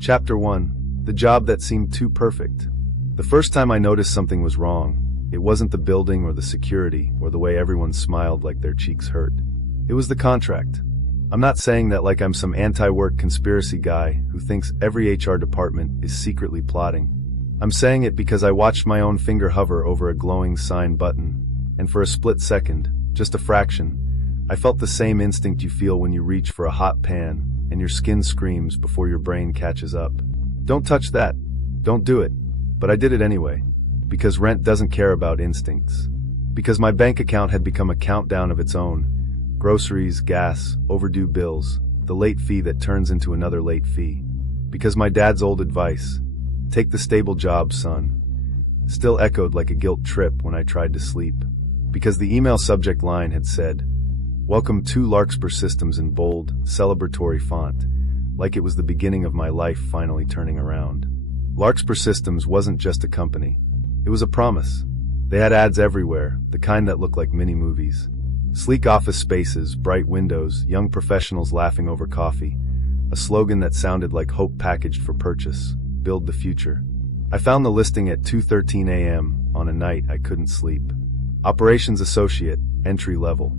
Chapter 1. The Job That Seemed Too Perfect. The first time I noticed something was wrong, it wasn't the building or the security or the way everyone smiled like their cheeks hurt. It was the contract. I'm not saying that like I'm some anti-work conspiracy guy who thinks every HR department is secretly plotting. I'm saying it because I watched my own finger hover over a glowing sign button, and for a split second, just a fraction, I felt the same instinct you feel when you reach for a hot pan and your skin screams before your brain catches up. Don't touch that. Don't do it. But I did it anyway. Because rent doesn't care about instincts. Because my bank account had become a countdown of its own. Groceries, gas, overdue bills, the late fee that turns into another late fee. Because my dad's old advice, take the stable job, son, still echoed like a guilt trip when I tried to sleep. Because the email subject line had said, "Welcome to Larkspur Systems" in bold, celebratory font, like it was the beginning of my life finally turning around. Larkspur Systems wasn't just a company. It was a promise. They had ads everywhere, the kind that looked like mini-movies. Sleek office spaces, bright windows, young professionals laughing over coffee. A slogan that sounded like hope packaged for purchase: build the future. I found the listing at 2:13 a.m. on a night I couldn't sleep. Operations Associate, entry level.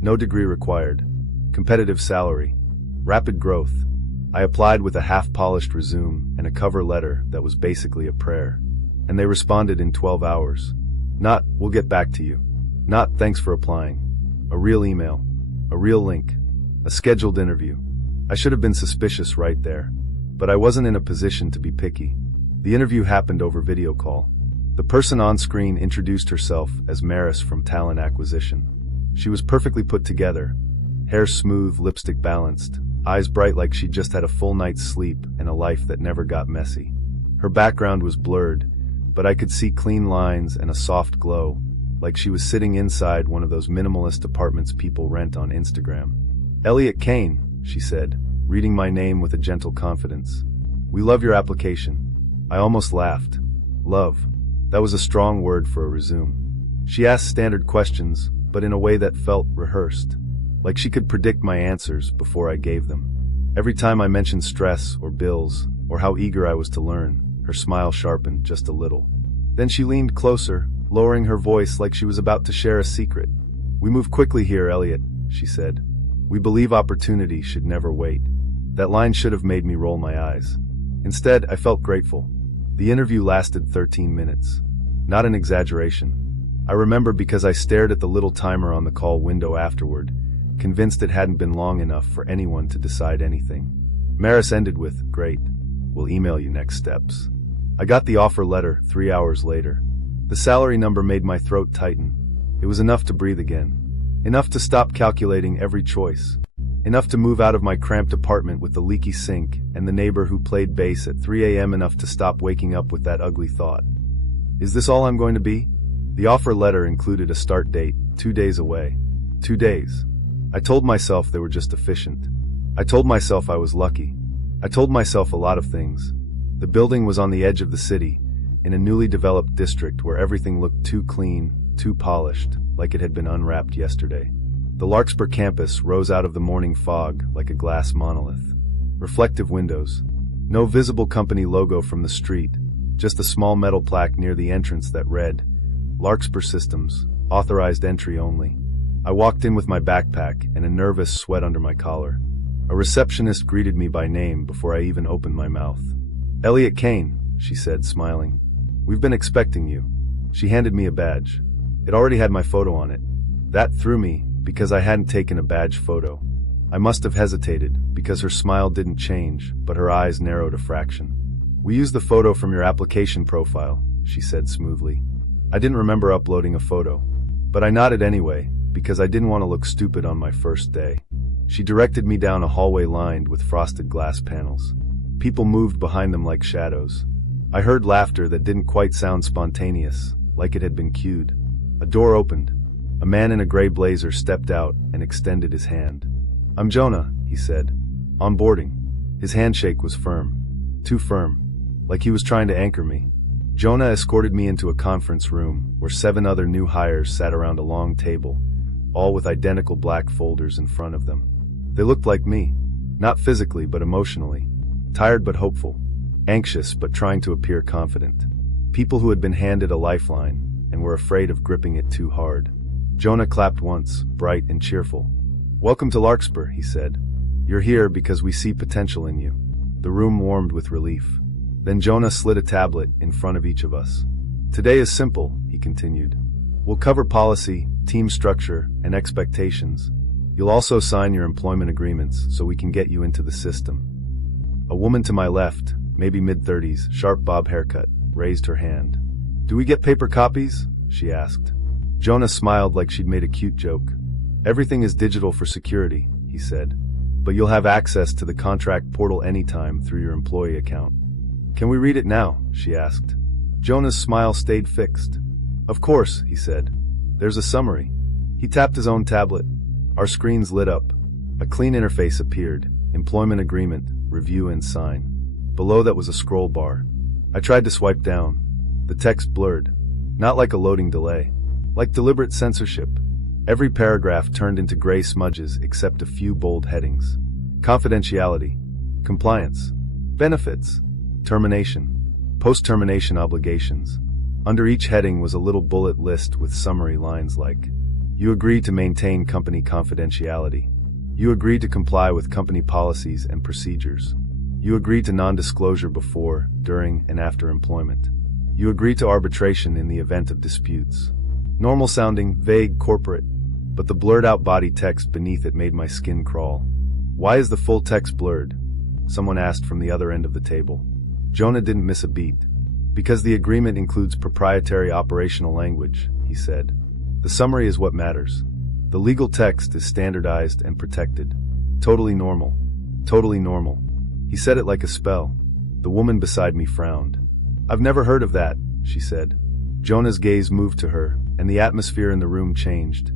No degree required. Competitive salary. Rapid growth. I applied with a half-polished resume and a cover letter that was basically a prayer. And they responded in 12 hours. Not, "We'll get back to you." Not, "Thanks for applying." A real email. A real link. A scheduled interview. I should have been suspicious right there. But I wasn't in a position to be picky. The interview happened over video call. The person on screen introduced herself as Maris from Talent Acquisition. She was perfectly put together. Hair smooth, lipstick balanced. Eyes bright like she'd just had a full night's sleep and a life that never got messy. Her background was blurred, but I could see clean lines and a soft glow, like she was sitting inside one of those minimalist apartments people rent on Instagram. "Elliot Kane," she said, reading my name with a gentle confidence. "We love your application." I almost laughed. Love. That was a strong word for a resume. She asked standard questions, but in a way that felt rehearsed. Like she could predict my answers before I gave them. Every time I mentioned stress or bills, or how eager I was to learn, her smile sharpened just a little. Then she leaned closer, lowering her voice like she was about to share a secret. "We move quickly here, Elliot," she said. "We believe opportunity should never wait." That line should have made me roll my eyes. Instead, I felt grateful. The interview lasted 13 minutes. Not an exaggeration. I remember because I stared at the little timer on the call window afterward, convinced it hadn't been long enough for anyone to decide anything. Maris ended with, "Great. We'll email you next steps." I got the offer letter 3 hours later. The salary number made my throat tighten. It was enough to breathe again. Enough to stop calculating every choice. Enough to move out of my cramped apartment with the leaky sink and the neighbor who played bass at 3 a.m. Enough to stop waking up with that ugly thought. Is this all I'm going to be? The offer letter included a start date, 2 days away. 2 days. I told myself they were just efficient. I told myself I was lucky. I told myself a lot of things. The building was on the edge of the city, in a newly developed district where everything looked too clean, too polished, like it had been unwrapped yesterday. The Larkspur campus rose out of the morning fog like a glass monolith. Reflective windows. No visible company logo from the street, just a small metal plaque near the entrance that read, "Larkspur Systems, authorized entry only." I walked in with my backpack and a nervous sweat under my collar. A receptionist greeted me by name before I even opened my mouth. "Elliot Kane," she said, smiling. "We've been expecting you." She handed me a badge. It already had my photo on it. That threw me, because I hadn't taken a badge photo. I must have hesitated, because her smile didn't change, but her eyes narrowed a fraction. "We used the photo from your application profile," she said smoothly. I didn't remember uploading a photo, but I nodded anyway, because I didn't want to look stupid on my first day. She directed me down a hallway lined with frosted glass panels. People moved behind them like shadows. I heard laughter that didn't quite sound spontaneous, like it had been cued. A door opened. A man in a gray blazer stepped out and extended his hand. "I'm Jonah," he said. "Onboarding." His handshake was firm. Too firm. Like he was trying to anchor me. Jonah escorted me into a conference room where 7 other new hires sat around a long table, all with identical black folders in front of them. They looked like me. Not physically, but emotionally. Tired but hopeful. anxious but trying to appear confident. People who had been handed a lifeline and were afraid of gripping it too hard. Jonah clapped once, bright and cheerful. "Welcome to Larkspur," he said. "You're here because we see potential in you." The room warmed with relief. Then Jonah slid a tablet in front of each of us. "Today is simple," he continued. "We'll cover policy, team structure, and expectations. You'll also sign your employment agreements so we can get you into the system." A woman to my left, maybe mid-30s, sharp bob haircut, raised her hand. "Do we get paper copies?" she asked. Jonah smiled like she'd made a cute joke. "Everything is digital for security," he said. "But you'll have access to the contract portal anytime through your employee account." "Can we read it now?" she asked. Jonah's smile stayed fixed. "Of course," he said. "There's a summary." He tapped his own tablet. Our screens lit up. A clean interface appeared. Employment agreement, review and sign. Below that was a scroll bar. I tried to swipe down. The text blurred. Not like a loading delay. Like deliberate censorship. Every paragraph turned into gray smudges except a few bold headings. Confidentiality. Compliance. Benefits. Termination. Post-termination obligations. Under each heading was a little bullet list with summary lines like, "You agree to maintain company confidentiality. You agree to comply with company policies and procedures. You agree to non-disclosure before, during, and after employment. You agree to arbitration in the event of disputes." Normal sounding, vague, corporate, but the blurred out body text beneath it made my skin crawl. "Why is the full text blurred?" someone asked from the other end of the table. Jonah didn't miss a beat. "Because the agreement includes proprietary operational language," he said. "The summary is what matters. The legal text is standardized and protected. Totally normal. Totally normal." He said it like a spell. The woman beside me frowned. "I've never heard of that," she said. Jonah's gaze moved to her, and the atmosphere in the room changed.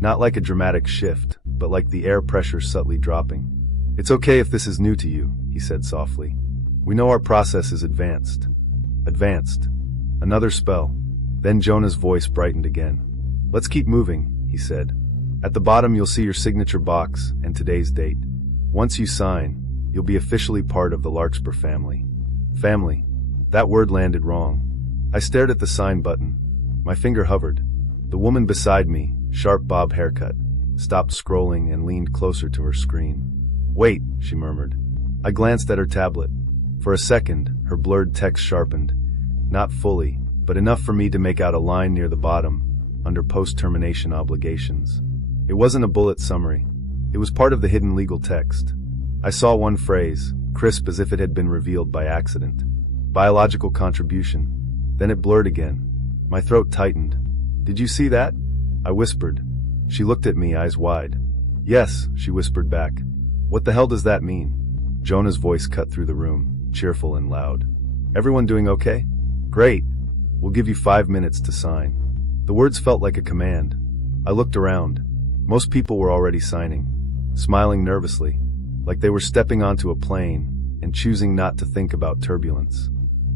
Not like a dramatic shift, but like the air pressure subtly dropping. "It's okay if this is new to you," he said softly. "We know our process is advanced." Advanced. Another spell. Then Jonah's voice brightened again. "Let's keep moving," he said. "At the bottom you'll see your signature box and today's date. Once you sign, you'll be officially part of the Larkspur family." Family. That word landed wrong. I stared at the sign button. My finger hovered. The woman beside me, sharp bob haircut, stopped scrolling and leaned closer to her screen. "Wait," she murmured. I glanced at her tablet. For a second, her blurred text sharpened. Not fully, but enough for me to make out a line near the bottom, under post-termination obligations. It wasn't a bullet summary. It was part of the hidden legal text. I saw one phrase, crisp as if it had been revealed by accident. Biological contribution. Then it blurred again. My throat tightened. "Did you see that?" I whispered. She looked at me, eyes wide. "Yes," she whispered back. "What the hell does that mean?" Jonah's voice cut through the room, cheerful and loud. "Everyone doing okay? Great. We'll give you 5 minutes to sign." The words felt like a command. I looked around. Most people were already signing, smiling nervously, like they were stepping onto a plane and choosing not to think about turbulence.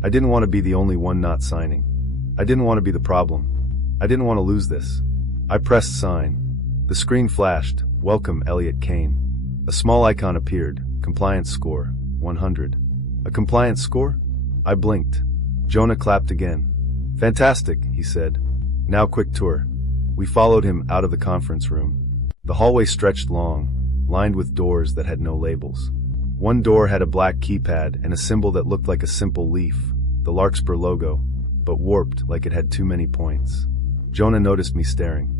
I didn't want to be the only one not signing. I didn't want to be the problem. I didn't want to lose this. I pressed sign. The screen flashed, "Welcome, Elliot Kane." A small icon appeared, "Compliance score, 100. "A compliance score?" I blinked. Jonah clapped again. "Fantastic," he said. "Now quick tour." We followed him out of the conference room. The hallway stretched long, lined with doors that had no labels. One door had a black keypad and a symbol that looked like a simple leaf, the Larkspur logo, but warped like it had too many points. Jonah noticed me staring.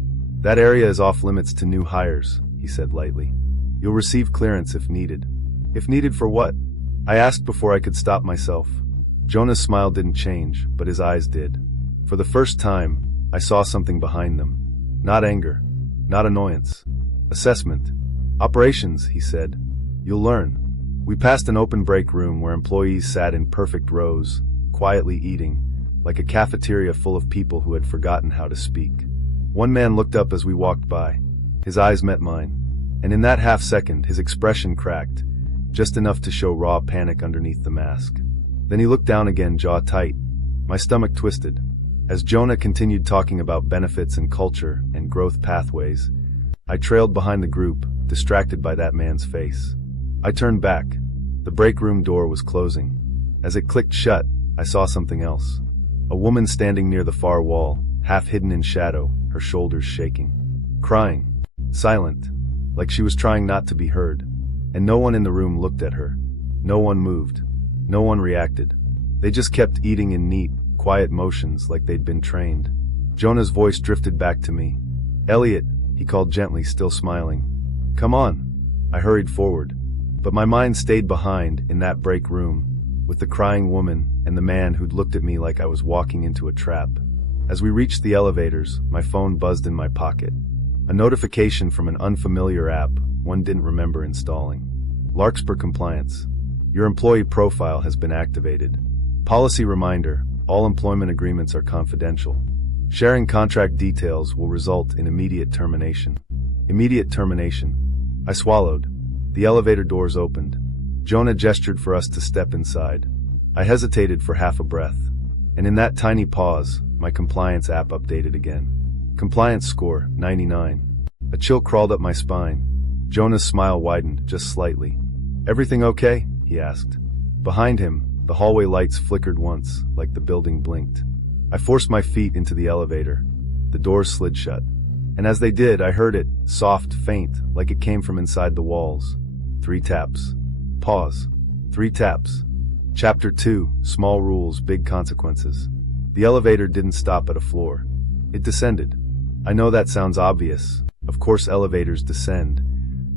"That area is off limits to new hires," he said lightly. "You'll receive clearance if needed." "If needed for what?" I asked before I could stop myself. Jonah's smile didn't change, but his eyes did. For the first time, I saw something behind them. Not anger. Not annoyance. Assessment. "Operations," he said. "You'll learn." We passed an open break room where employees sat in perfect rows, quietly eating, like a cafeteria full of people who had forgotten how to speak. One man looked up as we walked by. His eyes met mine. And in that half second, his expression cracked, just enough to show raw panic underneath the mask. Then he looked down again, jaw tight. My stomach twisted. As Jonah continued talking about benefits and culture and growth pathways, I trailed behind the group, distracted by that man's face. I turned back. The break room door was closing. As it clicked shut, I saw something else. A woman standing near the far wall, half hidden in shadow, her shoulders shaking. Crying. Silent. Like she was trying not to be heard. And no one in the room looked at her. No one moved. No one reacted. They just kept eating in neat, quiet motions like they'd been trained. Jonah's voice drifted back to me. "Elliot," he called gently, still smiling. "Come on." I hurried forward. But my mind stayed behind in that break room, with the crying woman and the man who'd looked at me like I was walking into a trap. As we reached the elevators, my phone buzzed in my pocket. A notification from an unfamiliar app one didn't remember installing. Larkspur compliance. Your employee profile has been activated. Policy reminder, all employment agreements are confidential. Sharing contract details will result in immediate termination. Immediate termination. I swallowed. The elevator doors opened. Jonah gestured for us to step inside. I hesitated for half a breath. And in that tiny pause, my compliance app updated again. Compliance score, 99. A chill crawled up my spine. Jonah's smile widened just slightly. "Everything okay?" he asked. Behind him, the hallway lights flickered once, like the building blinked. I forced my feet into the elevator. The doors slid shut. And as they did, I heard it, soft, faint, like it came from inside the walls. 3 taps. Pause. 3 taps. Chapter 2, Small Rules, Big Consequences. The elevator didn't stop at a floor. It descended. I know that sounds obvious. Of course elevators descend.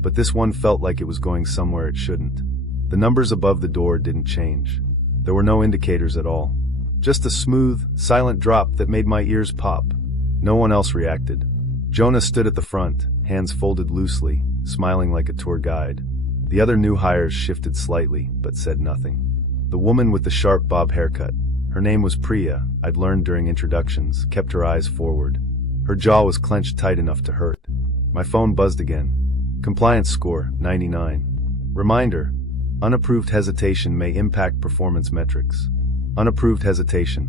But this one felt like it was going somewhere it shouldn't. The numbers above the door didn't change. There were no indicators at all. Just a smooth, silent drop that made my ears pop. No one else reacted. Jonah stood at the front, hands folded loosely, smiling like a tour guide. The other new hires shifted slightly, but said nothing. The woman with the sharp bob haircut, her name was Priya, I'd learned during introductions, kept her eyes forward. Her jaw was clenched tight enough to hurt. My phone buzzed again. Compliance score, 99. Reminder, unapproved hesitation may impact performance metrics. Unapproved hesitation.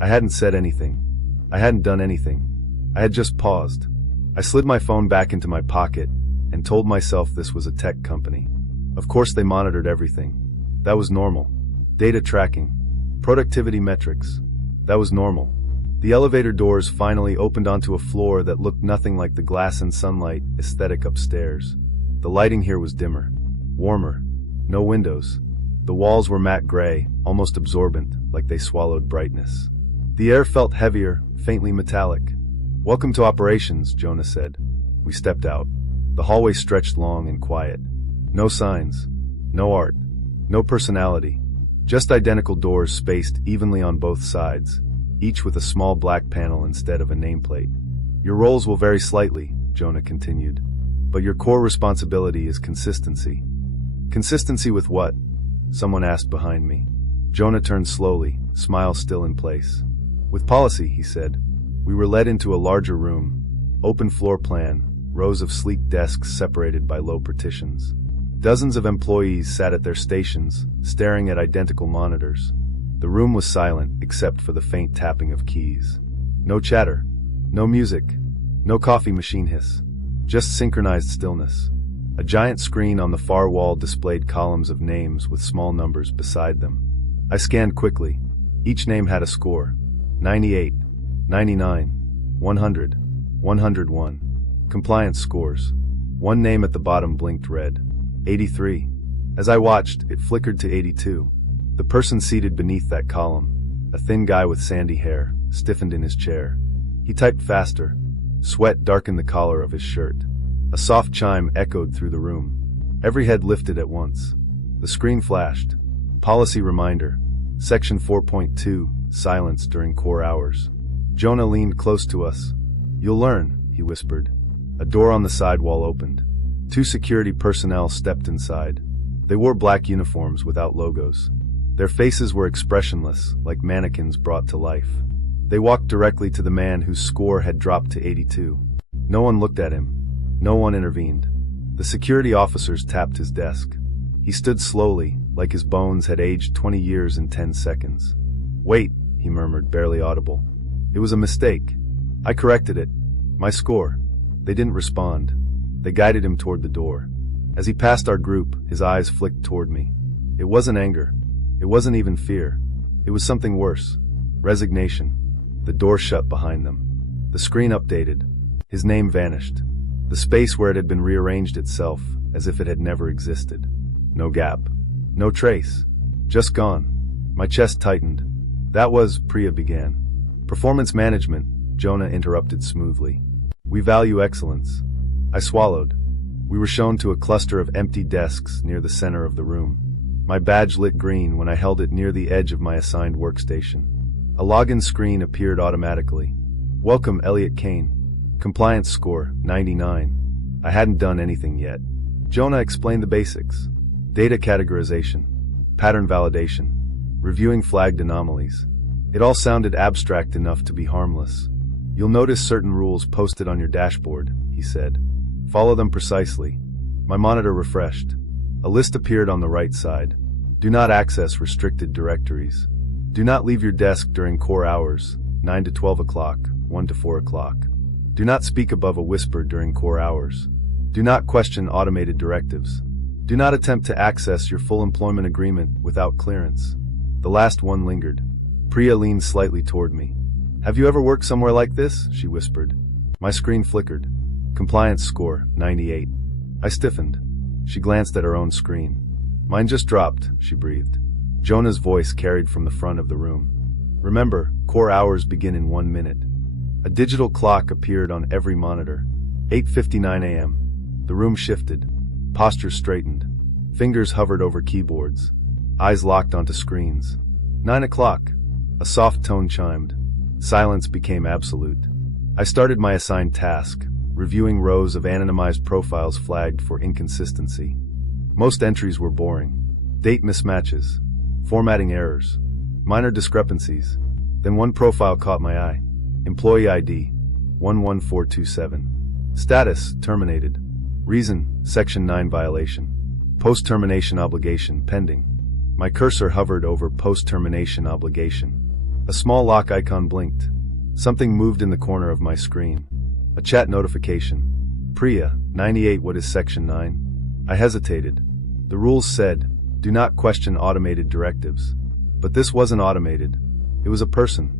I hadn't said anything. I hadn't done anything. I had just paused. I slid my phone back into my pocket and told myself this was a tech company. Of course they monitored everything. That was normal. Data tracking. Productivity metrics. That was normal. The elevator doors finally opened onto a floor that looked nothing like the glass and sunlight aesthetic upstairs. The lighting here was dimmer. Warmer. No windows. The walls were matte gray, almost absorbent, like they swallowed brightness. The air felt heavier, faintly metallic. "Welcome to operations," Jonah said. We stepped out. The hallway stretched long and quiet. No signs. No art. No personality. Just identical doors spaced evenly on both sides, each with a small black panel instead of a nameplate. "Your roles will vary slightly," Jonah continued. "But your core responsibility is consistency." "Consistency with what?" Someone asked behind me. Jonah turned slowly, smile still in place. "With policy," he said. We were led into a larger room. Open floor plan, rows of sleek desks separated by low partitions. Dozens of employees sat at their stations, staring at identical monitors. The room was silent except for the faint tapping of keys. No chatter. No music. No coffee machine hiss. Just synchronized stillness. A giant screen on the far wall displayed columns of names with small numbers beside them. I scanned quickly. Each name had a score. 98, 99, 100, 101. Compliance scores. One name at the bottom blinked red. 83. As I watched, it flickered to 82. The person seated beneath that column, a thin guy with sandy hair, stiffened in his chair. He typed faster. Sweat darkened the collar of his shirt. A soft chime echoed through the room. Every head lifted at once. The screen flashed. Policy reminder. Section 4.2, silence during core hours. Jonah leaned close to us. "You'll learn," he whispered. A door on the side wall opened. 2 security personnel stepped inside. They wore black uniforms without logos. Their faces were expressionless, like mannequins brought to life. They walked directly to the man whose score had dropped to 82. No one looked at him. No one intervened. The security officers tapped his desk. He stood slowly, like his bones had aged 20 years in 10 seconds. "Wait," he murmured, barely audible. "It was a mistake. I corrected it. My score." They didn't respond. They guided him toward the door. As he passed our group, his eyes flicked toward me. It wasn't anger. It wasn't even fear. It was something worse. Resignation. The door shut behind them. The screen updated. His name vanished. The space where it had been rearranged itself, as if it had never existed. No gap. No trace. Just gone. My chest tightened. That was, Priya began. Performance management, Jonah interrupted smoothly. We value excellence. I swallowed. We were shown to a cluster of empty desks near the center of the room. My badge lit green when I held it near the edge of my assigned workstation. A login screen appeared automatically. Welcome, Elliot Kane. Compliance score, 99. I hadn't done anything yet. Jonah explained the basics. Data categorization. Pattern validation. Reviewing flagged anomalies. It all sounded abstract enough to be harmless. You'll notice certain rules posted on your dashboard, he said. Follow them precisely. My monitor refreshed. A list appeared on the right side. Do not access restricted directories. Do not leave your desk during core hours, 9 to 12 o'clock, 1 to 4 o'clock. Do not speak above a whisper during core hours. Do not question automated directives. Do not attempt to access your full employment agreement without clearance. The last one lingered. Priya leaned slightly toward me. Have you ever worked somewhere like this? She whispered. My screen flickered. Compliance score, 98. I stiffened. She glanced at her own screen. Mine just dropped, she breathed. Jonah's voice carried from the front of the room. Remember, core hours begin in 1 minute. A digital clock appeared on every monitor. 8:59 a.m. The room shifted. Postures straightened. Fingers hovered over keyboards. Eyes locked onto screens. 9 o'clock. A soft tone chimed. Silence became absolute. I started my assigned task, reviewing rows of anonymized profiles flagged for inconsistency. Most entries were boring. Date mismatches. Formatting errors. Minor discrepancies. Then one profile caught my eye. Employee ID, 11427. Status, terminated. Reason, Section 9 violation. Post-termination obligation, pending. My cursor hovered over post-termination obligation. A small lock icon blinked. Something moved in the corner of my screen. A chat notification. Priya, 98, what is Section 9? I hesitated. The rules said, do not question automated directives. But this wasn't automated. It was a person.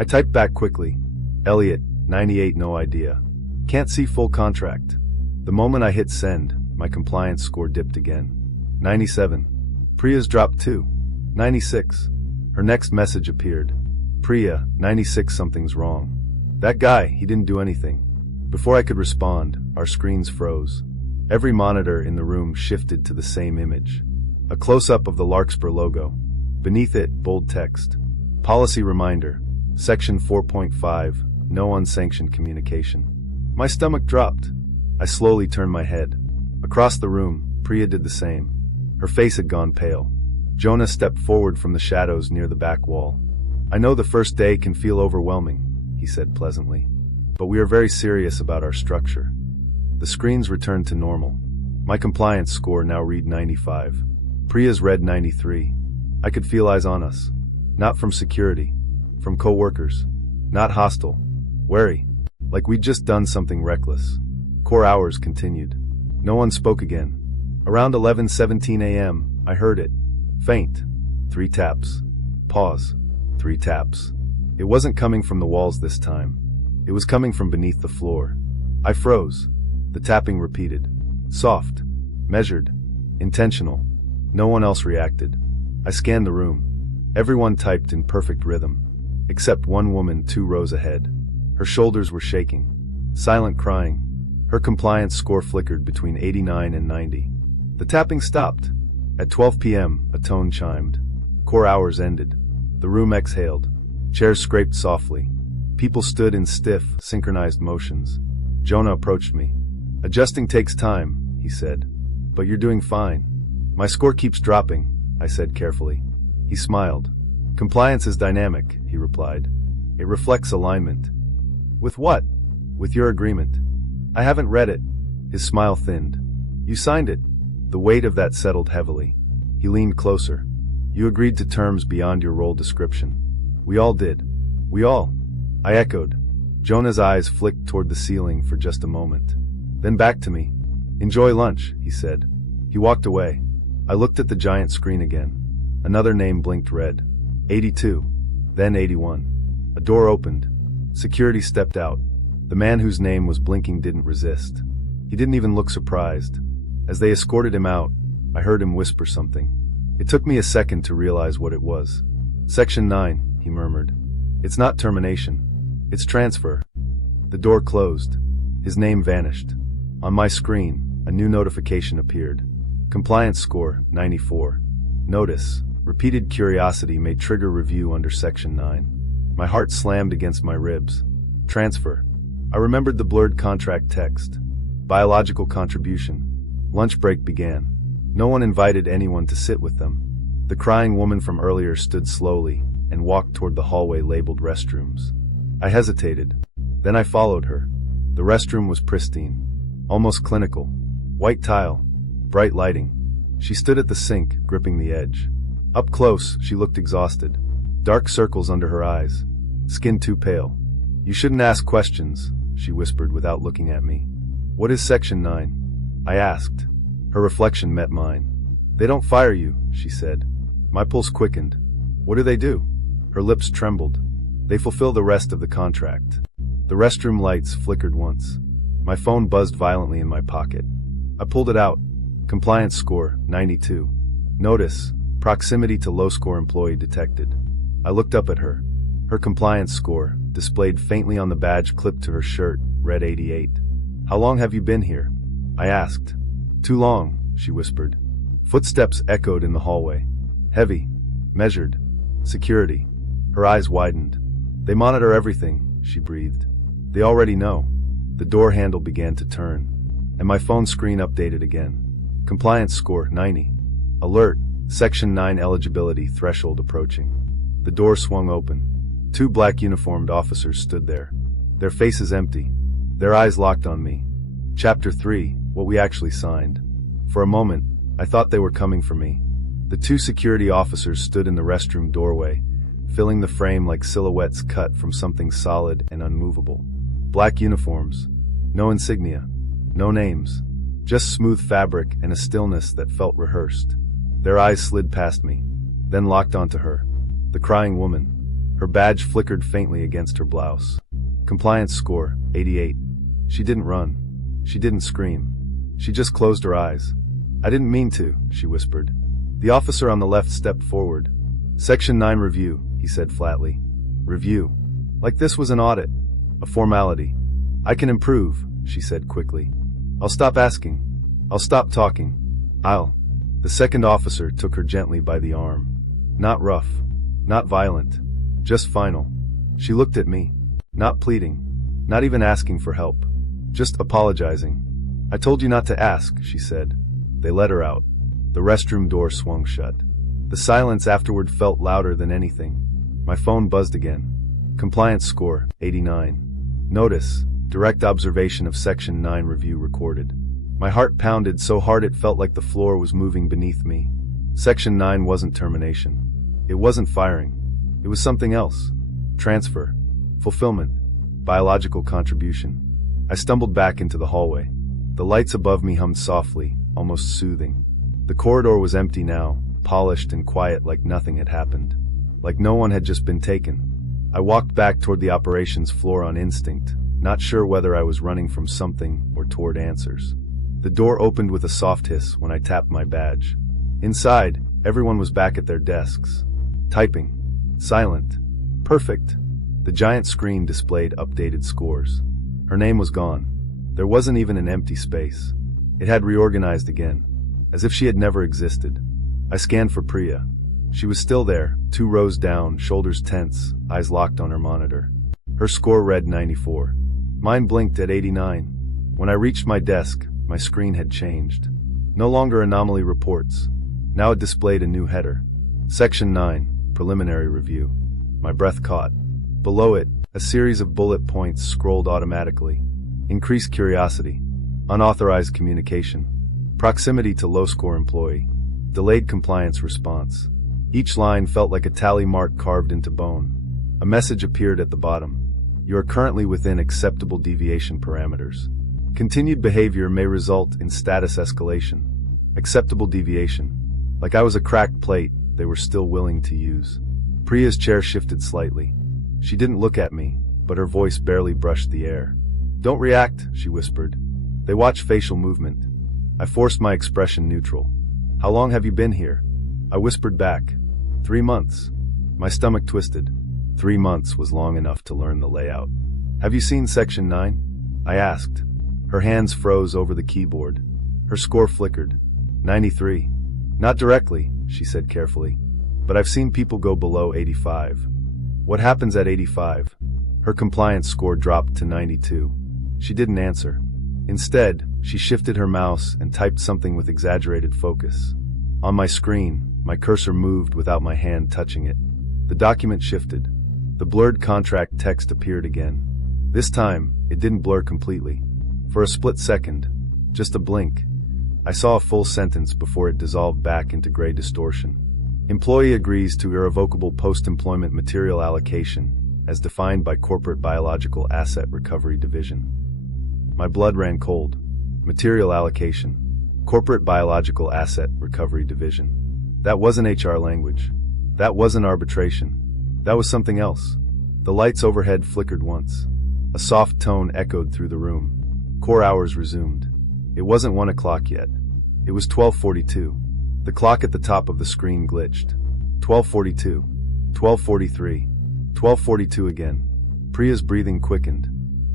I typed back quickly. Elliot, 98, no idea. Can't see full contract. The moment I hit send, my compliance score dipped again. 97. Priya's dropped too. 96. Her next message appeared. Priya, 96, something's wrong. That guy, he didn't do anything. Before I could respond, our screens froze. Every monitor in the room shifted to the same image. A close-up of the Larkspur logo. Beneath it, bold text. Policy reminder. Section 4.5, no unsanctioned communication. My stomach dropped. I slowly turned my head. Across the room, Priya did the same. Her face had gone pale. Jonah stepped forward from the shadows near the back wall. I know the first day can feel overwhelming, he said pleasantly. But we are very serious about our structure. The screens returned to normal. My compliance score now read 95. Priya's read 93. I could feel eyes on us. Not from security. From co-workers. Not hostile. Wary. Like we'd just done something reckless. Core hours continued. No one spoke again. Around 11:17 a.m., I heard it. Faint. 3 taps. Pause. 3 taps. It wasn't coming from the walls this time. It was coming from beneath the floor. I froze. The tapping repeated. Soft. Measured. Intentional. No one else reacted. I scanned the room. Everyone typed in perfect rhythm. Except one woman 2 rows ahead. Her shoulders were shaking. Silent crying. Her compliance score flickered between 89 and 90. The tapping stopped. At 12 p.m., a tone chimed. Core hours ended. The room exhaled. Chairs scraped softly. People stood in stiff, synchronized motions. Jonah approached me. Adjusting takes time, he said. But you're doing fine. My score keeps dropping, I said carefully. He smiled. Compliance is dynamic, he replied. It reflects alignment. With what? With your agreement. I haven't read it. His smile thinned. You signed it. The weight of that settled heavily. He leaned closer. You agreed to terms beyond your role description. We all did. We all. I echoed. Jonah's eyes flicked toward the ceiling for just a moment. Then back to me. Enjoy lunch, he said. He walked away. I looked at the giant screen again. Another name blinked red. 82. Then 81. A door opened. Security stepped out. The man whose name was blinking didn't resist. He didn't even look surprised. As they escorted him out, I heard him whisper something. It took me a second to realize what it was. Section 9, he murmured. It's not termination. It's transfer. The door closed. His name vanished. On my screen, a new notification appeared. Compliance score, 94. Notice, repeated curiosity may trigger review under Section 9. My heart slammed against my ribs. Transfer. I remembered the blurred contract text. Biological contribution. Lunch break began. No one invited anyone to sit with them. The crying woman from earlier stood slowly and walked toward the hallway labeled restrooms. I hesitated. Then I followed her. The restroom was pristine. Almost clinical. White tile. Bright lighting. She stood at the sink, gripping the edge. Up close, she looked exhausted. Dark circles under her eyes. Skin too pale. You shouldn't ask questions, she whispered without looking at me. What is Section 9? I asked. Her reflection met mine. They don't fire you, she said. My pulse quickened. What do they do? Her lips trembled. They fulfill the rest of the contract. The restroom lights flickered once. My phone buzzed violently in my pocket. I pulled it out. Compliance score, 92. Notice, proximity to low-score employee detected. I looked up at her. Her compliance score, displayed faintly on the badge clipped to her shirt, read 88. How long have you been here? I asked. Too long, she whispered. Footsteps echoed in the hallway. Heavy. Measured. Security. Her eyes widened. They monitor everything, she breathed. They already know. The door handle began to turn, and my phone screen updated again. Compliance score, 90. Alert, Section 9 eligibility threshold approaching. The door swung open. 2 black uniformed officers stood there. Their faces empty. Their eyes locked on me. Chapter 3, what we actually signed. For a moment, I thought they were coming for me. The 2 security officers stood in the restroom doorway, filling the frame like silhouettes cut from something solid and unmovable. Black uniforms. No insignia. No names. Just smooth fabric and a stillness that felt rehearsed. Their eyes slid past me, then locked onto her. The crying woman. Her badge flickered faintly against her blouse. Compliance score, 88. She didn't run. She didn't scream. She just closed her eyes. I didn't mean to, she whispered. The officer on the left stepped forward. Section 9 review, he said flatly. Review. Like this was an audit. A formality. I can improve, she said quickly. I'll stop asking. I'll stop talking. The second officer took her gently by the arm. Not rough. Not violent. Just final. She looked at me. Not pleading. Not even asking for help. Just apologizing. I told you not to ask, she said. They let her out. The restroom door swung shut. The silence afterward felt louder than anything. My phone buzzed again. Compliance score, 89. Notice, direct observation of Section 9 review recorded. My heart pounded so hard it felt like the floor was moving beneath me. Section 9 wasn't termination. It wasn't firing. It was something else. Transfer. Fulfillment. Biological contribution. I stumbled back into the hallway. The lights above me hummed softly, almost soothing. The corridor was empty now, polished and quiet like nothing had happened. Like no one had just been taken. I walked back toward the operations floor on instinct, not sure whether I was running from something or toward answers. The door opened with a soft hiss when I tapped my badge. Inside, everyone was back at their desks. Typing. Silent. Perfect. The giant screen displayed updated scores. Her name was gone. There wasn't even an empty space. It had reorganized again, as if she had never existed. I scanned for Priya. She was still there, 2 rows down, shoulders tense, eyes locked on her monitor. Her score read 94. Mine blinked at 89. When I reached my desk, my screen had changed. No longer anomaly reports. Now it displayed a new header. Section 9, preliminary review. My breath caught. Below it, a series of bullet points scrolled automatically. Increased curiosity. Unauthorized communication. Proximity to low-score employee. Delayed compliance response. Each line felt like a tally mark carved into bone. A message appeared at the bottom. You are currently within acceptable deviation parameters. Continued behavior may result in status escalation. Acceptable deviation. Like I was a cracked plate, they were still willing to use. Priya's chair shifted slightly. She didn't look at me, but her voice barely brushed the air. "Don't react," she whispered. They watched facial movement. I forced my expression neutral. "How long have you been here?" I whispered back. 3 months. My stomach twisted. 3 months was long enough to learn the layout. "Have you seen Section 9? I asked. Her hands froze over the keyboard. Her score flickered. 93. "Not directly," she said carefully. "But I've seen people go below 85. "What happens at 85? Her compliance score dropped to 92. She didn't answer. Instead, she shifted her mouse and typed something with exaggerated focus. On my screen, my cursor moved without my hand touching it. The document shifted. The blurred contract text appeared again. This time, it didn't blur completely. For a split second, just a blink, I saw a full sentence before it dissolved back into gray distortion. Employee agrees to irrevocable post-employment material allocation, as defined by Corporate Biological Asset Recovery Division. My blood ran cold. Material allocation. Corporate Biological Asset Recovery Division. That wasn't HR language. That wasn't arbitration. That was something else. The lights overhead flickered once. A soft tone echoed through the room. Core hours resumed. It wasn't 1 o'clock yet. It was 12:42. The clock at the top of the screen glitched. 12:42. 12:43. 12:42 again. Priya's breathing quickened.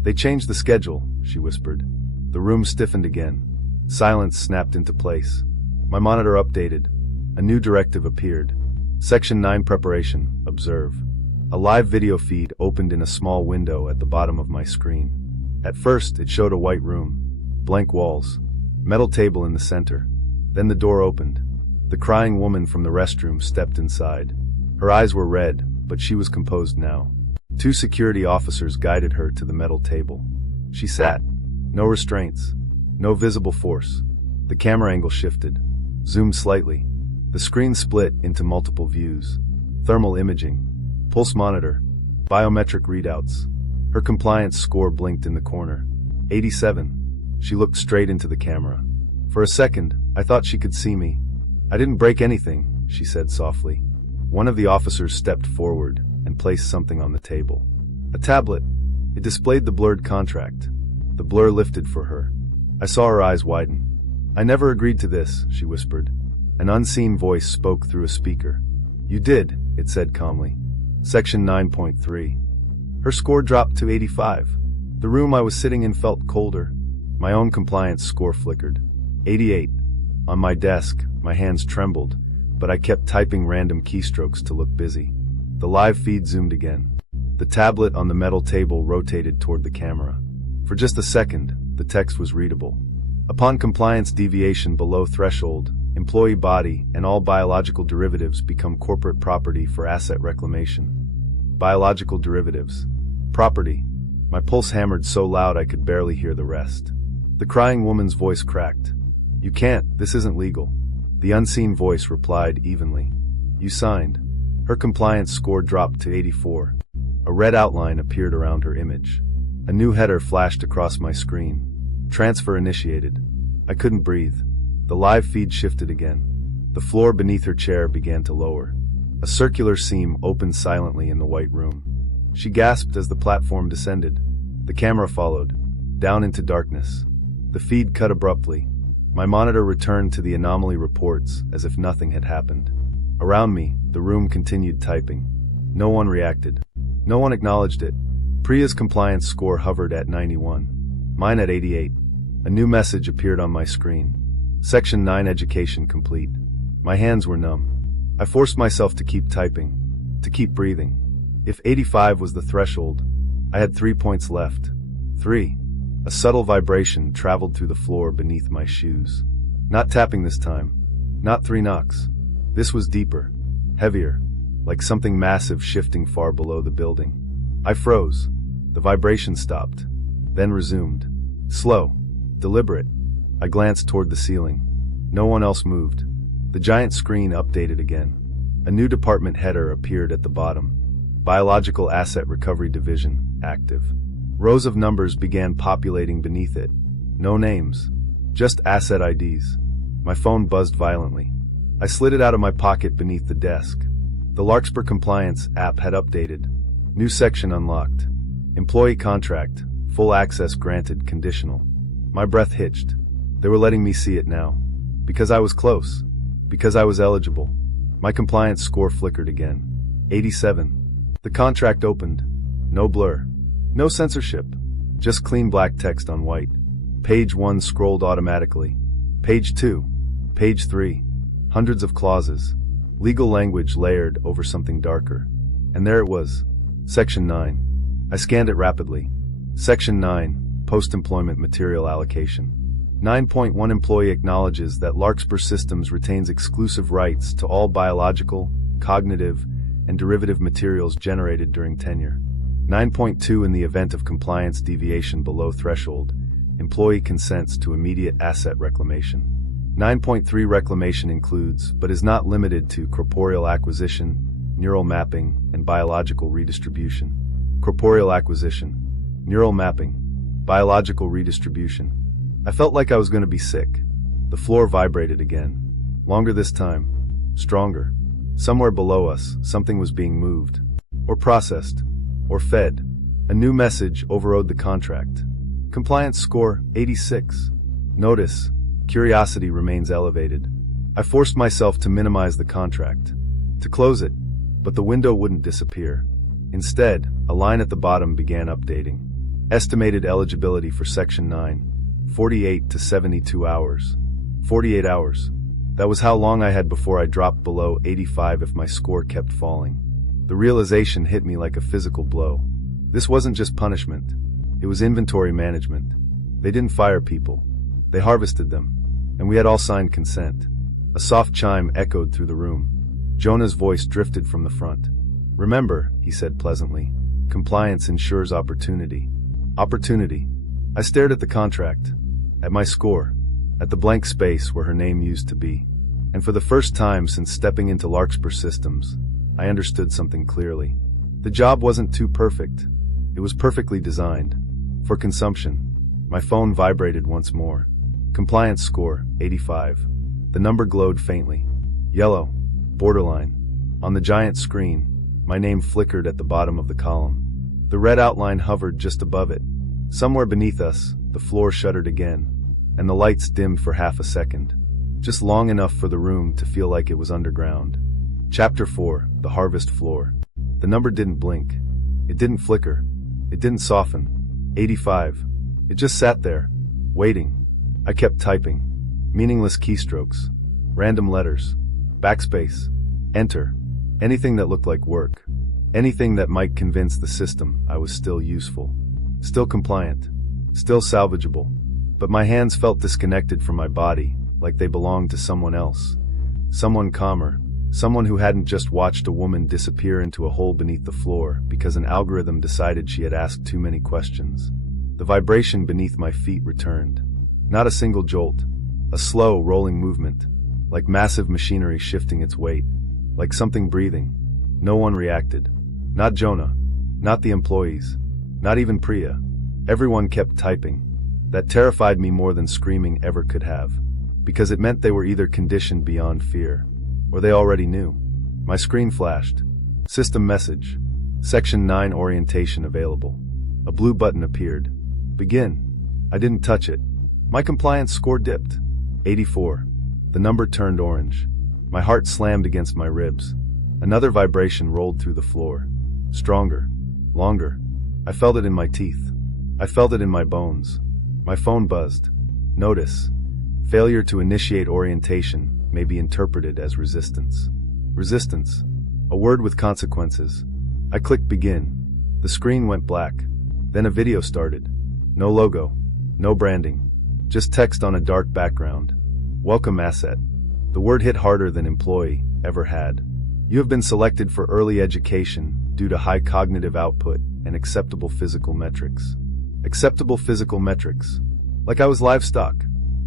"They changed the schedule," she whispered. The room stiffened again. Silence snapped into place. My monitor updated. A new directive appeared. Section 9 preparation, observe. A live video feed opened in a small window at the bottom of my screen. At first, it showed a white room. Blank walls. Metal table in the center. Then the door opened. The crying woman from the restroom stepped inside. Her eyes were red, but she was composed now. 2 security officers guided her to the metal table. She sat. No restraints. No visible force. The camera angle shifted. Zoomed slightly. The screen split into multiple views. Thermal imaging. Pulse monitor. Biometric readouts. Her compliance score blinked in the corner. 87. She looked straight into the camera. For a second, I thought she could see me. "I didn't break anything," she said softly. One of the officers stepped forward and placed something on the table. A tablet. It displayed the blurred contract. The blur lifted for her. I saw her eyes widen. "I never agreed to this," she whispered. An unseen voice spoke through a speaker. "You did," it said calmly. Section 9.3. Her score dropped to 85. The room I was sitting in felt colder. My own compliance score flickered. 88. On my desk, my hands trembled, but I kept typing random keystrokes to look busy. The live feed zoomed again. The tablet on the metal table rotated toward the camera. For just a second, the text was readable. Upon compliance deviation below threshold, employee body and all biological derivatives become corporate property for asset reclamation. Biological derivatives. Property. My pulse hammered so loud I could barely hear the rest. The crying woman's voice cracked. "You can't, this isn't legal." The unseen voice replied evenly. "You signed." Her compliance score dropped to 84. A red outline appeared around her image. A new header flashed across my screen. Transfer initiated. I couldn't breathe. The live feed shifted again. The floor beneath her chair began to lower. A circular seam opened silently in the white room. She gasped as the platform descended. The camera followed, down into darkness. The feed cut abruptly. My monitor returned to the anomaly reports as if nothing had happened. Around me, the room continued typing. No one reacted. No one acknowledged it. Priya's compliance score hovered at 91. Mine at 88. A new message appeared on my screen. Section 9 education complete. My hands were numb. I forced myself to keep typing, to keep breathing. If 85 was the threshold, I had 3 points left. 3. A subtle vibration traveled through the floor beneath my shoes. Not tapping this time. Not 3 knocks. This was deeper, heavier, like something massive shifting far below the building. I froze. The vibration stopped, then resumed. Slow, deliberate. I glanced toward the ceiling. No one else moved. The giant screen updated again. A new department header appeared at the bottom. Biological Asset Recovery Division, active. Rows of numbers began populating beneath it. No names, just asset IDs. My phone buzzed violently. I slid it out of my pocket beneath the desk. The Larkspur Compliance app had updated. New section unlocked. Employee contract, full access granted, conditional. My breath hitched. They were letting me see it now. Because I was close. Because I was eligible. My compliance score flickered again. 87. The contract opened. No blur. No censorship. Just clean black text on white. Page 1 scrolled automatically. Page 2. Page 3. Hundreds of clauses. Legal language layered over something darker. And there it was. Section 9. I scanned it rapidly. Section 9. Post-employment material allocation. 9.1 Employee acknowledges that Larkspur Systems retains exclusive rights to all biological, cognitive, and derivative materials generated during tenure. 9.2 In the event of compliance deviation below threshold, employee consents to immediate asset reclamation. 9.3 Reclamation includes, but is not limited to, corporeal acquisition, neural mapping, and biological redistribution. Corporeal acquisition, neural mapping, biological redistribution. I felt like I was going to be sick. The floor vibrated again. Longer this time. Stronger. Somewhere below us, something was being moved. Or processed. Or fed. A new message overrode the contract. Compliance score, 86. Notice. Curiosity remains elevated. I forced myself to minimize the contract. To close it. But the window wouldn't disappear. Instead, a line at the bottom began updating. Estimated eligibility for Section 9. 48 to 72 hours. 48 hours. That was how long I had before I dropped below 85 if my score kept falling. The realization hit me like a physical blow. This wasn't just punishment. It was inventory management. They didn't fire people. They harvested them. And we had all signed consent. A soft chime echoed through the room. Jonah's voice drifted from the front. Remember, he said pleasantly, compliance ensures opportunity. Opportunity. I stared at the contract. At my score. At the blank space where her name used to be. And for the first time since stepping into Larkspur Systems, I understood something clearly. The job wasn't too perfect. It was perfectly designed. For consumption. My phone vibrated once more. Compliance score, 85. The number glowed faintly. Yellow. Borderline. On the giant screen, my name flickered at the bottom of the column. The red outline hovered just above it. Somewhere beneath us, the floor shuddered again, and the lights dimmed for half a second. Just long enough for the room to feel like it was underground. Chapter 4, The Harvest Floor. The number didn't blink. It didn't flicker. It didn't soften. 85. It just sat there, waiting. I kept typing. Meaningless keystrokes. Random letters. Backspace. Enter. Anything that looked like work. Anything that might convince the system I was still useful. Still compliant. Still salvageable. But my hands felt disconnected from my body, like they belonged to someone else. Someone calmer. Someone who hadn't just watched a woman disappear into a hole beneath the floor because an algorithm decided she had asked too many questions. The vibration beneath my feet returned. Not a single jolt. A slow, rolling movement. Like massive machinery shifting its weight. Like something breathing. No one reacted. Not Jonah. Not the employees. Not even Priya. Everyone kept typing. That terrified me more than screaming ever could have. Because it meant they were either conditioned beyond fear, or they already knew. My screen flashed. System message. Section 9 orientation available. A blue button appeared. Begin. I didn't touch it. My compliance score dipped. 84. The number turned orange. My heart slammed against my ribs. Another vibration rolled through the floor. Stronger. Longer. I felt it in my teeth. I felt it in my bones. My phone buzzed. Notice. Failure to initiate orientation may be interpreted as resistance. Resistance. A word with consequences. I clicked begin. The screen went black. Then a video started. No logo. No branding. Just text on a dark background. Welcome asset. The word hit harder than employee ever had. You have been selected for early education due to high cognitive output and acceptable physical metrics. Acceptable physical metrics. Like I was livestock.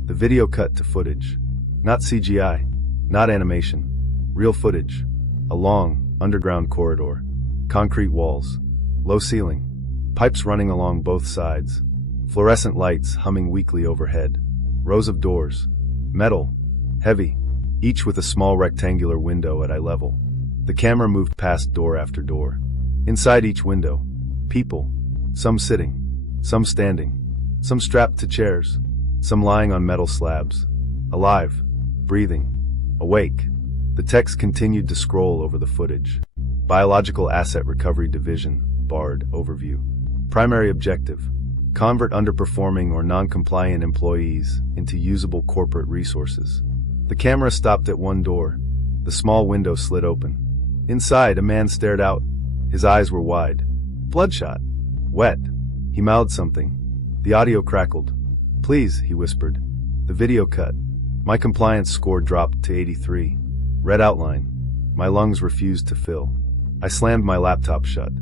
The video cut to footage. Not CGI. Not animation. Real footage. A long, underground corridor. Concrete walls. Low ceiling. Pipes running along both sides. Fluorescent lights humming weakly overhead. Rows of doors. Metal. Heavy. each with a small rectangular window at eye level. The camera moved past door after door. Inside each window, people, some sitting, some standing, some strapped to chairs, some lying on metal slabs, alive, breathing, awake. The text continued to scroll over the footage. Biological Asset Recovery Division, BARD, overview. Primary objective: convert underperforming or non-compliant employees into usable corporate resources. The camera stopped at one door. The small window slid open. Inside, a man stared out. His eyes were wide, bloodshot, wet. He mouthed something. The audio crackled. "Please," he whispered. The video cut. My compliance score dropped to 83. Red outline. My lungs refused to fill. I slammed my laptop shut.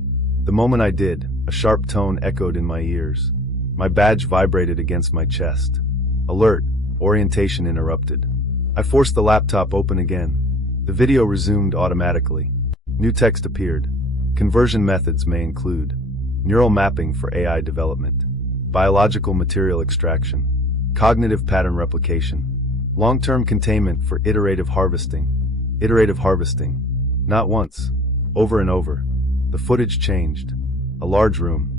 The moment I did, a sharp tone echoed in my ears. My badge vibrated against my chest. Alert, orientation interrupted. I forced the laptop open again. The video resumed automatically. New text appeared. Conversion methods may include neural mapping for AI development, biological material extraction, cognitive pattern replication, long-term containment for iterative harvesting. Iterative harvesting. Not once. Over and over. The footage changed. A large room.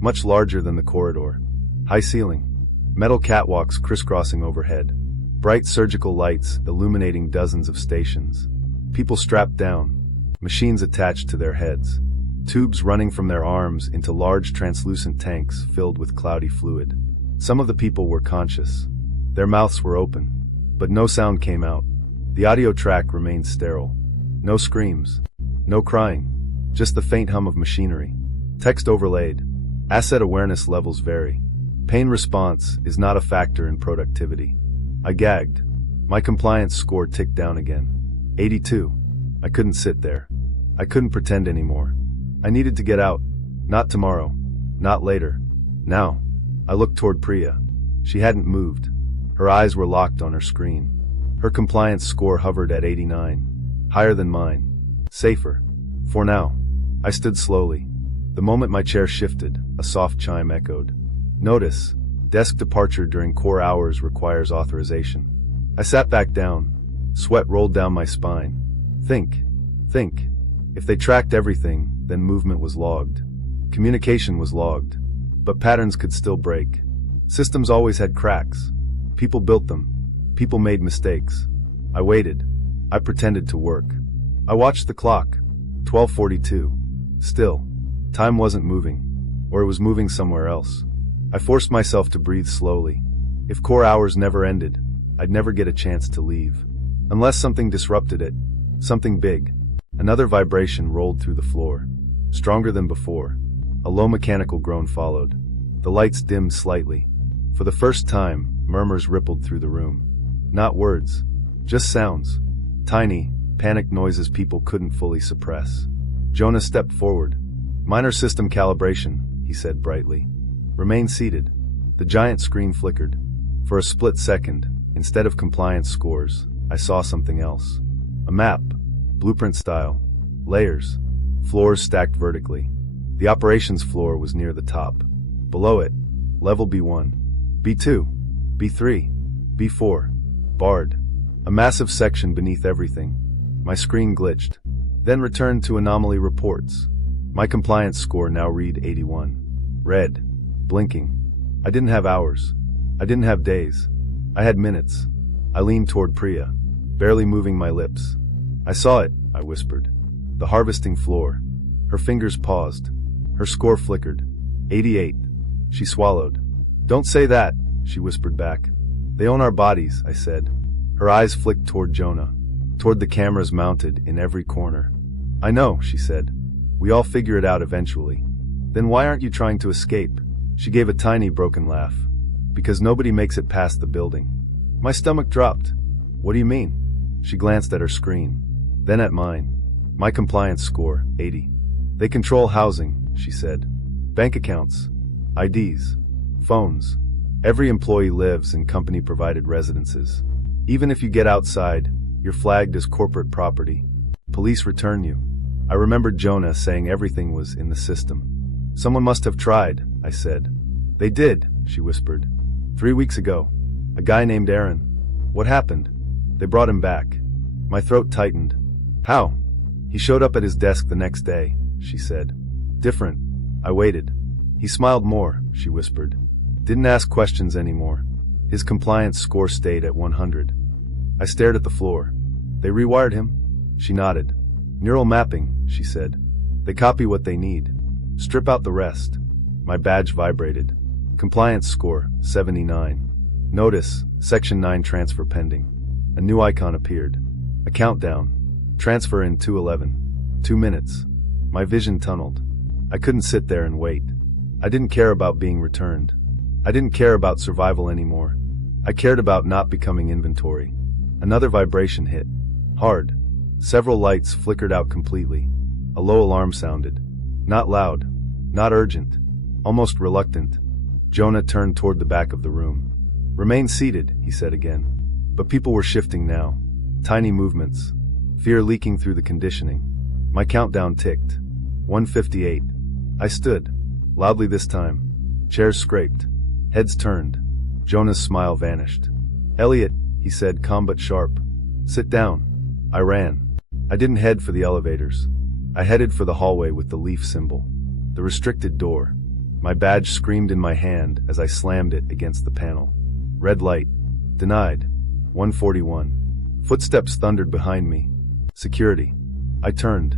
Much larger than the corridor. High ceiling. Metal catwalks crisscrossing overhead. Bright surgical lights illuminating dozens of stations. People strapped down. Machines attached to their heads. Tubes running from their arms into large translucent tanks filled with cloudy fluid. Some of the people were conscious. Their mouths were open. But no sound came out. The audio track remained sterile. No screams. No crying. Just the faint hum of machinery. Text overlaid. Asset awareness levels vary. Pain response is not a factor in productivity. I gagged. My compliance score ticked down again. 82. I couldn't sit there. I couldn't pretend anymore. I needed to get out. Not tomorrow. Not later. Now. I looked toward Priya. She hadn't moved. Her eyes were locked on her screen. Her compliance score hovered at 89. Higher than mine. Safer. For now. I stood slowly. The moment my chair shifted, a soft chime echoed. Notice. Desk departure during core hours requires authorization. I sat back down. Sweat rolled down my spine. Think. If they tracked everything, then movement was logged. Communication was logged. But patterns could still break. Systems always had cracks. People built them. People made mistakes. I waited. I pretended to work. I watched the clock. 12:42. Still. Time wasn't moving. Or it was moving somewhere else. I forced myself to breathe slowly. If core hours never ended, I'd never get a chance to leave. Unless something disrupted it. Something big. Another vibration rolled through the floor. Stronger than before. A low mechanical groan followed. The lights dimmed slightly. For the first time, murmurs rippled through the room. Not words. Just sounds. Tiny, panicked noises people couldn't fully suppress. Jonah stepped forward. "Minor system calibration," he said brightly. "Remain seated." The giant screen flickered. For a split second, instead of compliance scores, I saw something else. A map. Blueprint style. Layers. Floors stacked vertically. The operations floor was near the top. Below it, level B1, B2, B3, B4, BARD. A massive section beneath everything. My screen glitched. Then returned to anomaly reports. My compliance score now read 81. Red. Blinking. I didn't have hours. I didn't have days. I had minutes. I leaned toward Priya, barely moving my lips. "I saw it," I whispered. "The harvesting floor." Her fingers paused. Her score flickered. 88. She swallowed. "Don't say that," she whispered back. "They own our bodies," I said. Her eyes flicked toward Jonah, toward the cameras mounted in every corner. "I know," she said. "We all figure it out eventually." "Then why aren't you trying to escape?" She gave a tiny broken laugh. "Because nobody makes it past the building." My stomach dropped. "What do you mean?" She glanced at her screen, then at mine. My compliance score, 80. "They control housing," she said. "Bank accounts, IDs, phones. Every employee lives in company-provided residences. Even if you get outside, you're flagged as corporate property. Police return you." I remembered Jonah saying everything was in the system. "Someone must have tried," I said. "They did," she whispered. 3 weeks ago. A guy named Aaron. What happened?" "They brought him back. My throat tightened. How? He showed up at his desk the next day, she said. Different. I waited. He smiled more, she whispered. Didn't ask questions anymore. His compliance score stayed at 100. I stared at the floor. They rewired him? She nodded. Neural mapping, she said. They copy what they need. Strip out the rest. My badge vibrated. Compliance score, 79. Notice, Section 9 transfer pending. A new icon appeared. A countdown. Transfer in 2:11. 2 minutes. My vision tunneled. I couldn't sit there and wait. I didn't care about being returned. I didn't care about survival anymore. I cared about not becoming inventory. Another vibration hit. Hard. Several lights flickered out completely. A low alarm sounded. Not loud. Not urgent. Almost reluctant. Jonah turned toward the back of the room. Remain seated, he said again. But people were shifting now. Tiny movements. Fear leaking through the conditioning. My countdown ticked. 1:58. I stood. Loudly this time. Chairs scraped. Heads turned. Jonah's smile vanished. Elliot, he said, calm but sharp. Sit down. I ran. I didn't head for the elevators. I headed for the hallway with the leaf symbol. The restricted door. My badge screamed in my hand as I slammed it against the panel. Red light. Denied. 141. Footsteps thundered behind me. Security. I turned.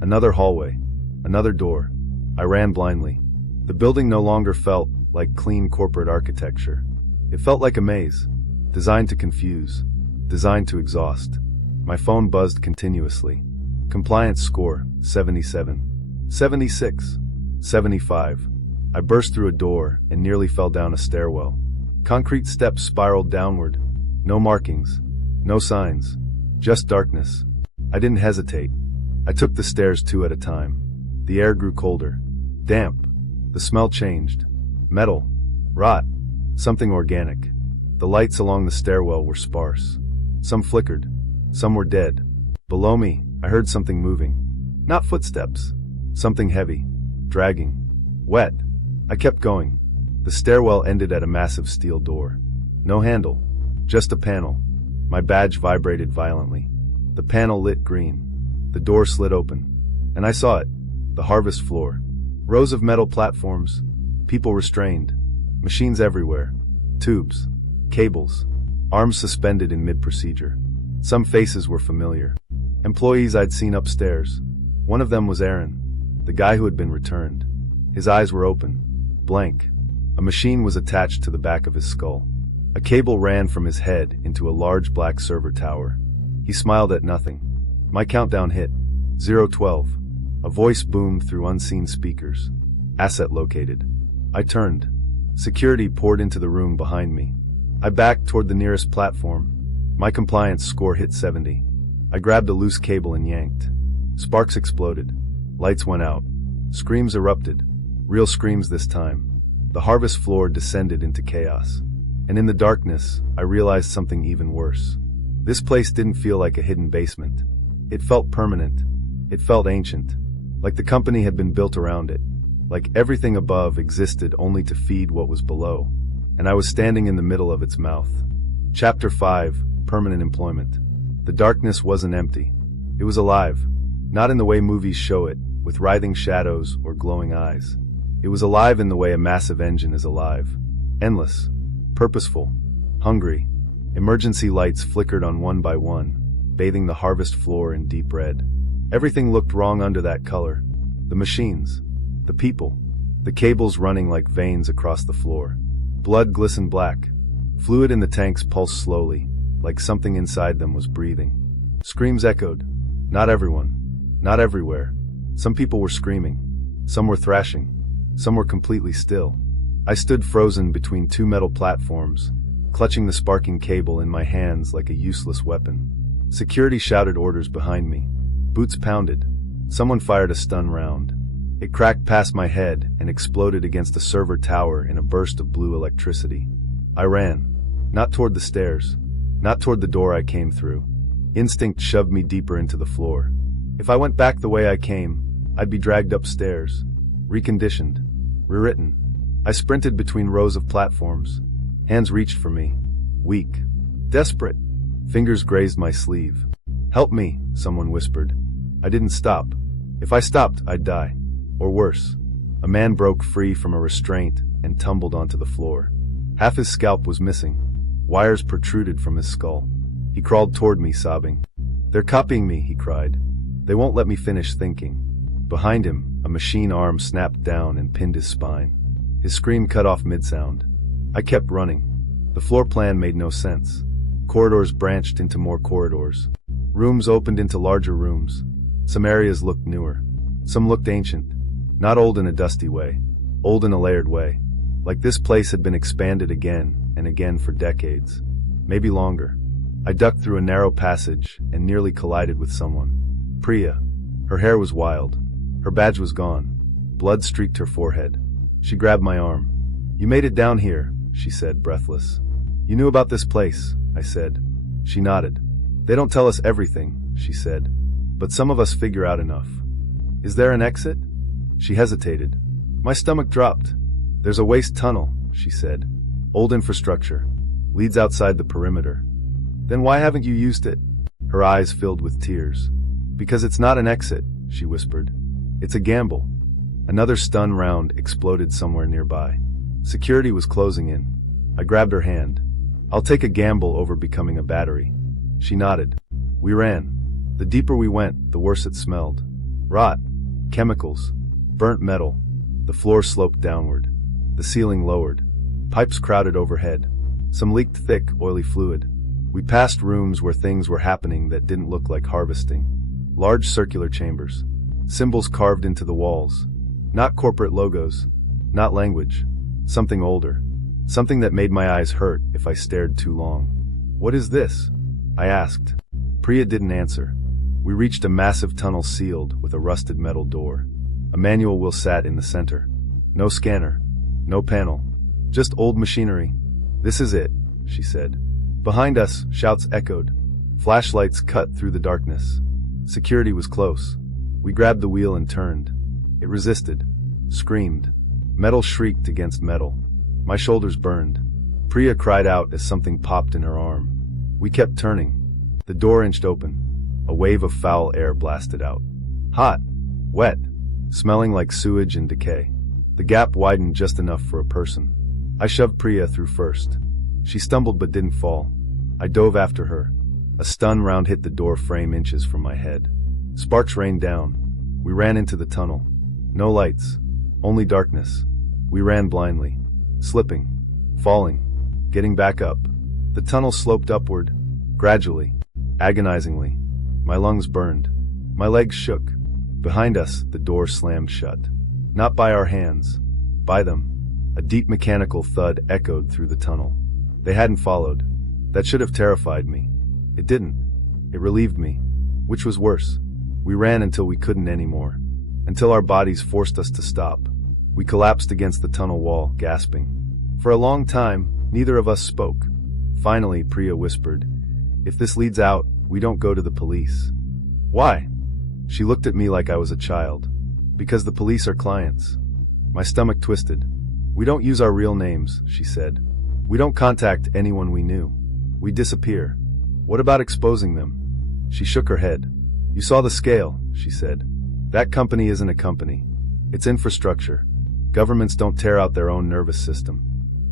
Another hallway. Another door. I ran blindly. The building no longer felt like clean corporate architecture. It felt like a maze. Designed to confuse. Designed to exhaust. My phone buzzed continuously. Compliance score, 77. 76. 75. I burst through a door and nearly fell down a stairwell. Concrete steps spiraled downward. No markings. No signs. Just darkness. I didn't hesitate. I took the stairs 2 at a time. The air grew colder. Damp. The smell changed. Metal. Rot. Something organic. The lights along the stairwell were sparse. Some flickered. Some were dead. Below me, I heard something moving. Not footsteps. Something heavy. Dragging. Wet. I kept going. The stairwell ended at a massive steel door. No handle. Just a panel. My badge vibrated violently. The panel lit green. The door slid open. And I saw it. The harvest floor. Rows of metal platforms. People restrained. Machines everywhere. Tubes. Cables. Arms suspended in mid-procedure. Some faces were familiar. Employees I'd seen upstairs. One of them was Aaron, the guy who had been returned. His eyes were open. Blank. A machine was attached to the back of his skull. A cable ran from his head into a large black server tower. He smiled at nothing. My countdown hit. 012. A voice boomed through unseen speakers. Asset located. I turned. Security poured into the room behind me. I backed toward the nearest platform. My compliance score hit 70. I grabbed a loose cable and yanked. Sparks exploded. Lights went out. Screams erupted. Real screams this time. The harvest floor descended into chaos. And in the darkness, I realized something even worse. This place didn't feel like a hidden basement. It felt permanent. It felt ancient. Like the company had been built around it. Like everything above existed only to feed what was below. And I was standing in the middle of its mouth. Chapter 5, Permanent Employment. The darkness wasn't empty. It was alive. Not in the way movies show it, with writhing shadows or glowing eyes. It was alive in the way a massive engine is alive. Endless. Purposeful. Hungry. Emergency lights flickered on one by one, bathing the harvest floor in deep red. Everything looked wrong under that color. The machines. The people. The cables running like veins across the floor. Blood glistened black. Fluid in the tanks pulsed slowly, like something inside them was breathing. Screams echoed. Not everyone. Not everywhere. Some people were screaming. Some were thrashing. Some were completely still. I stood frozen between 2 metal platforms, clutching the sparking cable in my hands like a useless weapon. Security shouted orders behind me. Boots pounded. Someone fired a stun round. It cracked past my head and exploded against a server tower in a burst of blue electricity. I ran. Not toward the stairs. Not toward the door I came through. Instinct shoved me deeper into the floor. If I went back the way I came, I'd be dragged upstairs. Reconditioned. Rewritten. I sprinted between rows of platforms. Hands reached for me. Weak. Desperate. Fingers grazed my sleeve. "Help me," someone whispered. I didn't stop. If I stopped, I'd die. Or worse. A man broke free from a restraint and tumbled onto the floor. Half his scalp was missing. Wires protruded from his skull. He crawled toward me, sobbing. "They're copying me," he cried. "They won't let me finish thinking." Behind him, a machine arm snapped down and pinned his spine. His scream cut off mid-sound. I kept running. The floor plan made no sense. Corridors branched into more corridors. Rooms opened into larger rooms. Some areas looked newer. Some looked ancient. Not old in a dusty way. Old in a layered way. Like this place had been expanded again and again for decades. Maybe longer. I ducked through a narrow passage and nearly collided with someone. Priya. Her hair was wild. Her badge was gone. Blood streaked her forehead. She grabbed my arm. "You made it down here," she said, breathless. "You knew about this place," I said. She nodded. "They don't tell us everything," she said. "But some of us figure out enough." "Is there an exit?" She hesitated. My stomach dropped. "There's a waste tunnel," she said. "Old infrastructure. Leads outside the perimeter." "Then why haven't you used it?" Her eyes filled with tears. "Because it's not an exit," she whispered. "It's a gamble." Another stun round exploded somewhere nearby. Security was closing in. I grabbed her hand. "I'll take a gamble over becoming a battery." She nodded. We ran. The deeper we went, the worse it smelled. Rot. Chemicals. Burnt metal. The floor sloped downward. The ceiling lowered. Pipes crowded overhead. Some leaked thick, oily fluid. We passed rooms where things were happening that didn't look like harvesting. Large circular chambers. Symbols carved into the walls. Not corporate logos. Not language. Something older. Something that made my eyes hurt if I stared too long. "What is this?" I asked. Priya didn't answer. We reached a massive tunnel sealed with a rusted metal door. A manual wheel sat in the center. No scanner. No panel. Just old machinery. "This is it," she said. Behind us, shouts echoed. Flashlights cut through the darkness. Security was close. We grabbed the wheel and turned. It resisted. Screamed. Metal shrieked against metal. My shoulders burned. Priya cried out as something popped in her arm. We kept turning. The door inched open. A wave of foul air blasted out. Hot. Wet. Smelling like sewage and decay. The gap widened just enough for a person. I shoved Priya through first. She stumbled but didn't fall. I dove after her. A stun round hit the door frame inches from my head. Sparks rained down. We ran into the tunnel. No lights. Only darkness. We ran blindly. Slipping. Falling. Getting back up. The tunnel sloped upward. Gradually. Agonizingly. My lungs burned. My legs shook. Behind us, the door slammed shut. Not by our hands. By them. A deep mechanical thud echoed through the tunnel. They hadn't followed. That should have terrified me. It didn't. It relieved me. Which was worse. We ran until we couldn't anymore. Until our bodies forced us to stop. We collapsed against the tunnel wall, gasping. For a long time, neither of us spoke. Finally, Priya whispered, "If this leads out, we don't go to the police." "Why?" She looked at me like I was a child. "Because the police are clients." My stomach twisted. "We don't use our real names," she said. "We don't contact anyone we knew. We disappear. What about exposing them?" She shook her head. "You saw the scale," she said. "That company isn't a company. It's infrastructure. Governments don't tear out their own nervous system."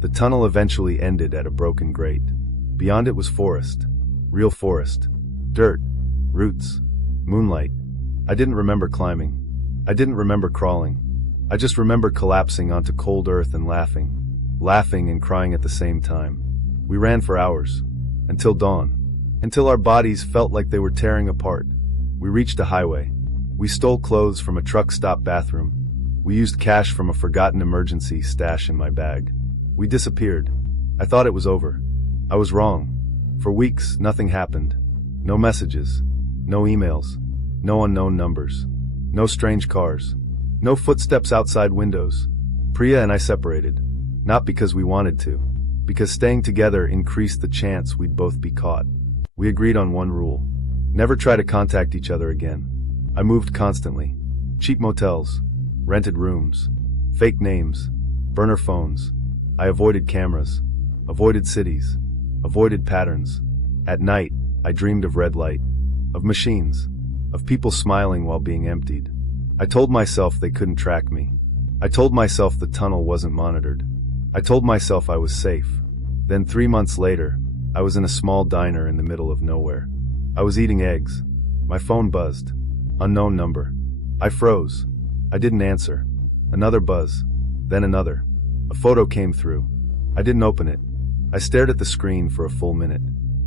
The tunnel eventually ended at a broken grate. Beyond it was forest. Real forest. Dirt. Roots. Moonlight. I didn't remember climbing. I didn't remember crawling. I just remember collapsing onto cold earth and laughing. Laughing and crying at the same time. We ran for hours. Until dawn. Until our bodies felt like they were tearing apart. We reached a highway. We stole clothes from a truck stop bathroom. We used cash from a forgotten emergency stash in my bag. We disappeared. I thought it was over. I was wrong. For weeks, nothing happened. No messages. No emails. No unknown numbers. No strange cars. No footsteps outside windows. Priya and I separated. Not because we wanted to. Because staying together increased the chance we'd both be caught. We agreed on one rule. Never try to contact each other again. I moved constantly. Cheap motels. Rented rooms. Fake names. Burner phones. I avoided cameras. Avoided cities. Avoided patterns. At night, I dreamed of red light. of machines, of people smiling while being emptied. I told myself they couldn't track me. I told myself the tunnel wasn't monitored. I told myself I was safe. Then 3 months later, I was in a small diner in the middle of nowhere. I was eating eggs. My phone buzzed. Unknown number. I froze. I didn't answer. Another buzz. Then another. A photo came through. I didn't open it. I stared at the screen for a full minute.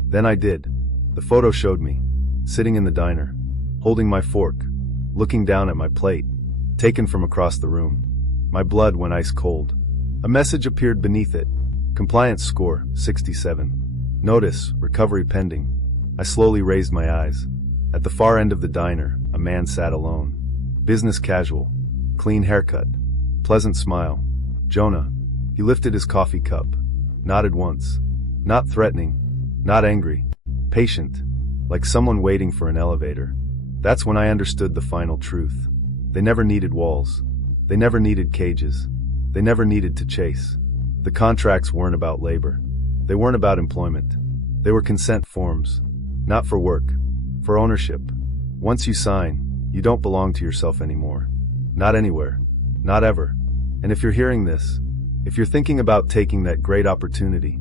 Then I did. The photo showed me, sitting in the diner, holding my fork, looking down at my plate, taken from across the room. My blood went ice cold. A message appeared beneath it. Compliance score, 67. Notice, recovery pending. I slowly raised my eyes. At the far end of the diner, a man sat alone. Business casual. Clean haircut. Pleasant smile. Jonah. He lifted his coffee cup. Nodded once. Not threatening. Not angry. Patient. Like someone waiting for an elevator. That's when I understood the final truth. They never needed walls. They never needed cages. They never needed to chase. The contracts weren't about labor. They weren't about employment. They were consent forms. Not for work. For ownership. Once you sign, you don't belong to yourself anymore. Not anywhere. Not ever. And if you're hearing this, if you're thinking about taking that great opportunity,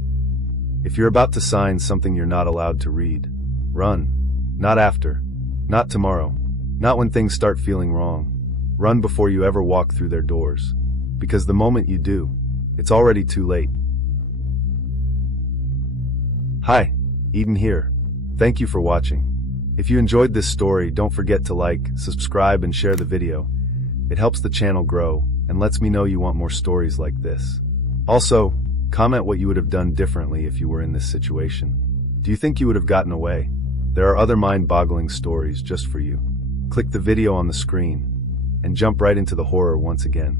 if you're about to sign something you're not allowed to read, run. Not after. Not tomorrow. Not when things start feeling wrong. Run before you ever walk through their doors. Because the moment you do, it's already too late. Hi, Eden here. Thank you for watching. If you enjoyed this story, don't forget to like, subscribe, and share the video. It helps the channel grow and lets me know you want more stories like this. Also, comment what you would have done differently if you were in this situation. Do you think you would have gotten away? There are other mind-boggling stories just for you. Click the video on the screen and jump right into the horror once again.